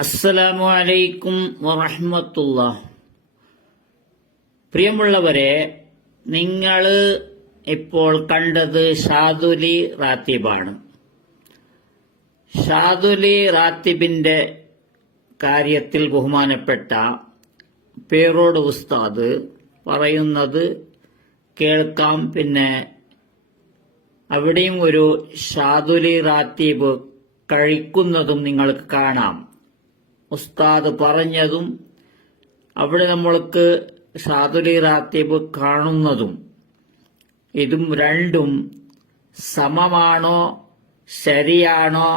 അസ്സലാമു അലൈക്കും വറഹ്മത്തുള്ളാഹ്. പ്രിയമുള്ളവരെ, നിങ്ങൾ ഇപ്പോൾ കണ്ടത് ഷാദുലി റാത്തിബാണ്. ഷാദുലി റാത്തിബിന്റെ കാര്യത്തിൽ ബഹുമാനപ്പെട്ട പേരോട് ഉസ്താദ് പറയുന്നത് കേൾക്കാം. പിന്നെ അവിടെയും ഒരു ഷാദുലി റാത്തിബ് കഴിക്കുന്നതും നിങ്ങൾക്ക് കാണാം. ഉസ്താദ് പറഞ്ഞതും അവിടെ നമ്മൾക്ക് ഷാദുലി റാത്തിബ് കാണുന്നതും ഇതും രണ്ടും സമമാണോ ശരിയാണോ,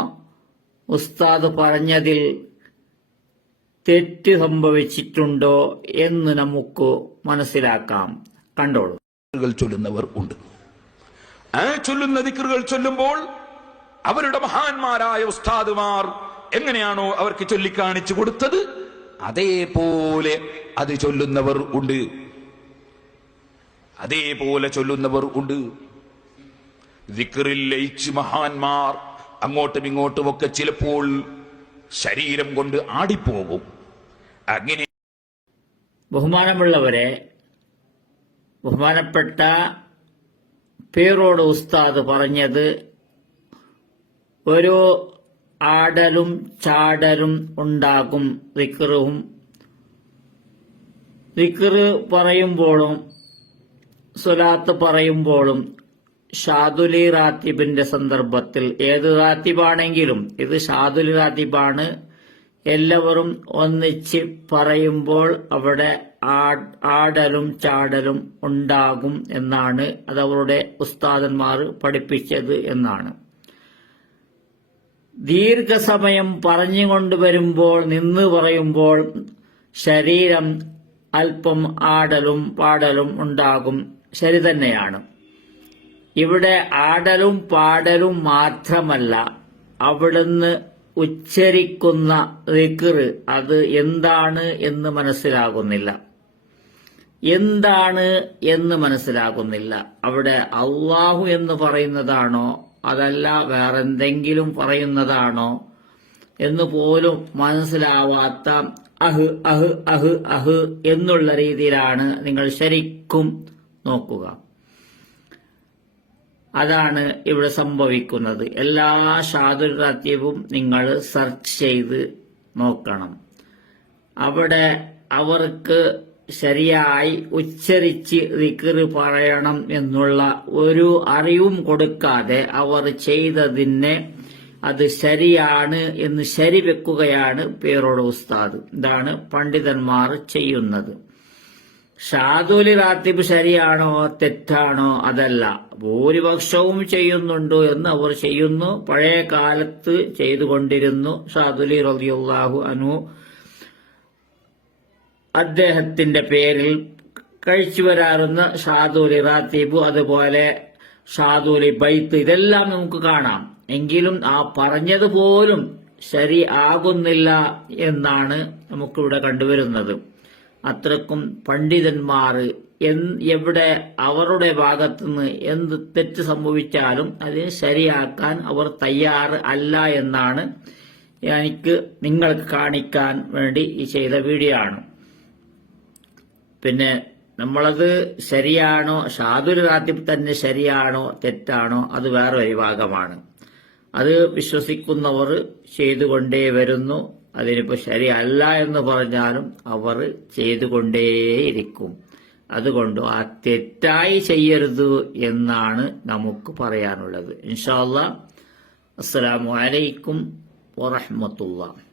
ഉസ്താദ് പറഞ്ഞതിൽ തെറ്റ് സംഭവിച്ചിട്ടുണ്ടോ എന്ന് നമുക്ക് മനസ്സിലാക്കാം. കണ്ടോളൂ. ചൊല്ലുന്നവർ ഉണ്ട്. ആ ചൊല്ലുന്ന ദിക്റുകൾ ചൊല്ലുമ്പോൾ അവരുടെ മഹാന്മാരായ ഉസ്താദുമാർ എങ്ങനെയാണോ അവർക്ക് ചൊല്ലിക്കാണിച്ചു കൊടുത്തത് അതേപോലെ അത് ചൊല്ലുന്നവർ ഉണ്ട്. അതേപോലെ ചൊല്ലുന്നവർ ഉണ്ട്. ദിക്റിൽ ലയിച്ച് മഹാന്മാർ അങ്ങോട്ടും ഇങ്ങോട്ടും ഒക്കെ ചിലപ്പോൾ ശരീരം കൊണ്ട് ആടിപ്പോകും. അങ്ങനെ ബഹുമാനമുള്ളവരെ, ബഹുമാനപ്പെട്ട പേരോട് ഉസ്താദ് പറഞ്ഞത് ഒരു ആടലും ചാടലും ഉണ്ടാകും. ദിക്റ് പറയുമ്പോഴും സ്വലാത്ത് പറയുമ്പോഴും ഷാദുലി റാത്തിബിന്റെ സന്ദർഭത്തിൽ ഏത് റാത്തിബാണെങ്കിലും ഇത് ഷാദുലി റാത്തിബാണ്. എല്ലാവരും ഒന്നിച്ച് പറയുമ്പോൾ അവിടെ ആടലും ചാടലും ഉണ്ടാകും എന്നാണ് അതവരുടെ ഉസ്താദന്മാർ പഠിപ്പിച്ചത് എന്നാണ്. ദീർഘസമയം പറഞ്ഞുകൊണ്ടുവരുമ്പോൾ നിന്ന് പറയുമ്പോൾ ശരീരം അല്പം ആടലും പാടലും ഉണ്ടാകും. ശരി തന്നെയാണ്. ഇവിടെ ആടലും പാടലും മാത്രമല്ല, അവിടുന്ന് ഉച്ചരിക്കുന്ന ദിക്റ് അത് എന്താണ് എന്ന് മനസ്സിലാകുന്നില്ല. എന്താണ് എന്ന് മനസ്സിലാകുന്നില്ല. അവിടെ അല്ലാഹു എന്ന് പറയുന്നതാണോ അതല്ല വേറെന്തെങ്കിലും പറയുന്നതാണോ എന്ന് പോലും മനസ്സിലാവാത്ത അഹ് അഹ് അഹ് അഹ് എന്നുള്ള രീതിയിലാണ് നിങ്ങൾ ശരിക്കും നോക്കുക. അതാണ് ഇവിടെ സംഭവിക്കുന്നത്. എല്ലാ ഷാദുൽ റാത്തിബും നിങ്ങൾ സെർച്ച് ചെയ്ത് നോക്കണം. അവിടെ അവർക്ക് ശരിയായി ഉച്ചരിച്ച് ദിക്റ് പറയണം എന്നുള്ള ഒരു അറിവും കൊടുക്കാതെ അവർ ചെയ്തതിനെ അത് ശരിയാണ് എന്ന് ശരിവെക്കുകയാണ് പേരോട് ഉസ്താദ്. ഇതാണ് പണ്ഡിതന്മാർ ചെയ്യുന്നത്. ഷാദുലി റാത്തിബ് ശരിയാണോ തെറ്റാണോ അതല്ല, ഭൂരിപക്ഷവും ചെയ്യുന്നുണ്ടോ എന്ന് അവർ ചെയ്യുന്നു. പഴയ കാലത്ത് ചെയ്തുകൊണ്ടിരുന്നു. ഷാദുലി റളിയല്ലാഹു അൻഹു അദ്ദേഹത്തിന്റെ പേരിൽ കഴിച്ചു വരാറുന്ന ഷാദുലി റാത്തിബ്, അതുപോലെ ഷാദുലി ബൈത്ത്, ഇതെല്ലാം നമുക്ക് കാണാം. എങ്കിലും ആ പറഞ്ഞതുപോലും ശരി ആകുന്നില്ല എന്നാണ് നമുക്കിവിടെ കണ്ടുവരുന്നത്. അത്രക്കും പണ്ഡിതന്മാർ എവിടെ അവരുടെ ഭാഗത്തുനിന്ന് എന്ത് തെറ്റ് സംഭവിച്ചാലും അത് ശരിയാക്കാൻ അവർ തയ്യാറ് അല്ല എന്നാണ് എനിക്ക് നിങ്ങൾക്ക് കാണിക്കാൻ വേണ്ടി ഈ ചെയ്ത വീഡിയോ ആണ്. പിന്നെ നമ്മളത് ശരിയാണോ, ഷാദുൽ റാത്തിബ് തന്നെ ശരിയാണോ തെറ്റാണോ അത് വേറൊരു ഭാഗമാണ്. അത് വിശ്വസിക്കുന്നവർ ചെയ്തുകൊണ്ടേ വരുന്നു. അതിനിപ്പോ ശരിയല്ല എന്ന് പറഞ്ഞാലും അവർ ചെയ്തുകൊണ്ടേയിരിക്കും. അതുകൊണ്ട് ആ തെറ്റായി ചെയ്യരുത് എന്നാണ് നമുക്ക് പറയാനുള്ളത്. ഇൻഷാ അല്ലാഹ്. അസ്സലാമു അലൈക്കും വറഹ്മത്തുള്ളാഹി.